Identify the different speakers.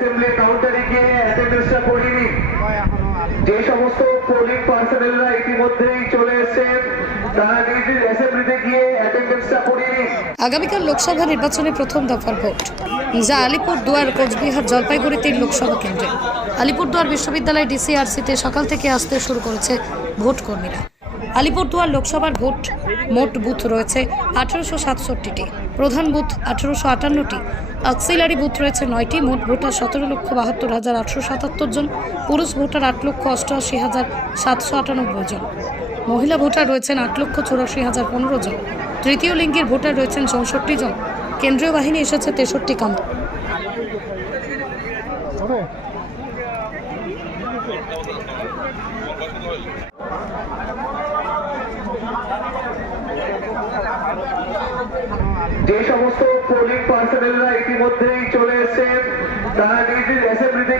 Speaker 1: Assembly কাউন্টারে গিয়ে অ্যাটেন্ডেন্সটা করিয়ে যে সমস্ত পোলিং পার্সোনেলরা ইতিমধ্যেই চলে এসেছেন তারা নিজ নিজ অ্যাসেম্বলিতে গিয়ে অ্যাটেন্ডেন্সটা করিয়ে
Speaker 2: আগামীকাল লোকসভা নির্বাচনে প্রথম দফার ভোট। যা আলিপুর দুয়ার কোচবিহার জলপাইগুড়ি তিন লোকসভা কেন্দ্রে। আলিপুরদুয়ার বিশ্ববিদ্যালয় ডিসিআরসিতে সকাল থেকে আসতে শুরু করেছে ভোট কর্মীরা আলিপুরদুয়ার লোকসভার ভোট মোট বুথ রয়েছে আঠারোশো সাতষট্টিটি। প্রধান বুথ আঠারোশো আটান্নটি। অক্সিলারি বুথ রয়েছে নয়টি। মোট ভোটার সতেরো লক্ষ বাহাত্তর হাজার আটশো সাতাত্তর জন। পুরুষ ভোটার আট লক্ষ অষ্টআশি হাজার সাতশো আটানব্বই জন। মহিলা ভোটার রয়েছেন আট লক্ষ চুরাশি হাজার পনেরো জন। তৃতীয় লিঙ্গের ভোটার রয়েছেন চৌষট্টি জন। কেন্দ্রীয় বাহিনী এসেছে তেষট্টি কাম।
Speaker 1: যে সমস্ত পোলিং পার্সোনেলরা ইতিমধ্যেই চলে এসেছেন তারা নিজ নিজ অ্যাসেম্বলিতে